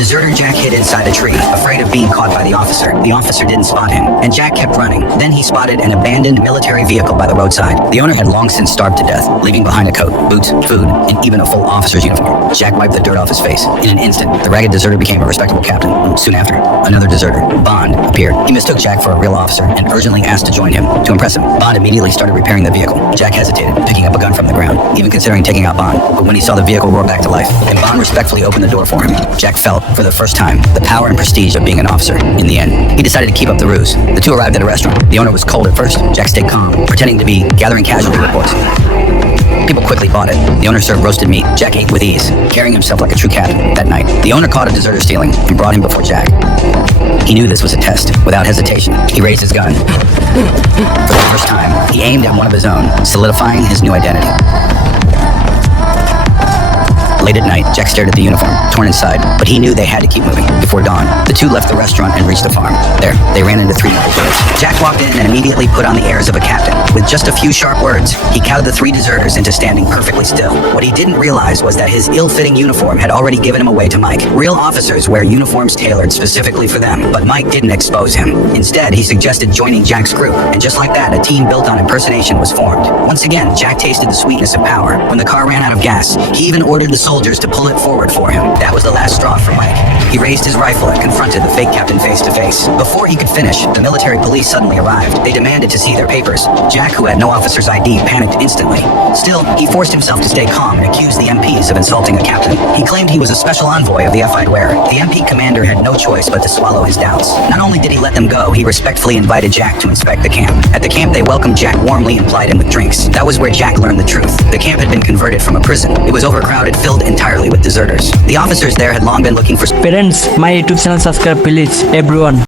Deserter Jack hid inside a tree, afraid of being caught by the officer. The officer didn't spot him, and Jack kept running. Then he spotted an abandoned military vehicle by the roadside. The owner had long since starved to death, leaving behind a coat, boots, food, and even a full officer's uniform. Jack wiped the dirt off his face. In an instant, the ragged deserter became a respectable captain. Soon after, another deserter, Bond, appeared. He mistook Jack for a real officer and urgently asked to join him. To impress him, Bond immediately started repairing the vehicle. Jack hesitated, picking up a gun from the ground, even considering taking out Bond. But when he saw the vehicle roar back to life, and Bond respectfully opened the door for him, Jack felt, for the first time, the power and prestige of being an officer. In the end, he decided to keep up the ruse. The two arrived at a restaurant. The owner was cold at first. Jack stayed calm, pretending to be gathering casualty reports. People quickly bought it. The owner served roasted meat. Jack ate with ease, carrying himself like a true captain. That night, the owner caught a deserter stealing and brought him before Jack. He knew this was a test. Without hesitation, he raised his gun. For the first time, he aimed at one of his own, solidifying his new identity. Late at night, Jack stared at the uniform, torn inside, but he knew they had to keep moving. Before dawn, the two left the restaurant and reached the farm. There, they ran into three knuckleheads. Jack walked in and immediately put on the airs of a captain. With just a few sharp words, he cowed the three deserters into standing perfectly still. What he didn't realize was that his ill-fitting uniform had already given him away to Mike. Real officers wear uniforms tailored specifically for them, but Mike didn't expose him. Instead, he suggested joining Jack's group, and just like that, a team built on impersonation was formed. Once again, Jack tasted the sweetness of power. When the car ran out of gas, he even ordered the soldiers to pull it forward for him. That was the last straw for Mike. He raised his rifle and confronted the fake captain face to face. Before he could finish, the military police suddenly arrived. They demanded to see their papers. Jack, who had no officer's ID, panicked instantly. Still, he forced himself to stay calm and accused the MPs of insulting a captain. He claimed he was a special envoy of the F. I'd wear. The MP commander had no choice but to swallow his doubts. Not only did he let them go, he respectfully invited Jack to inspect the camp. At the camp, they welcomed Jack warmly and plied him with drinks. That was where Jack learned the truth. The camp had been converted from a prison. It was overcrowded, filled entirely with deserters. The officers there had long been looking for Parents, my YouTube channel subscribe please everyone.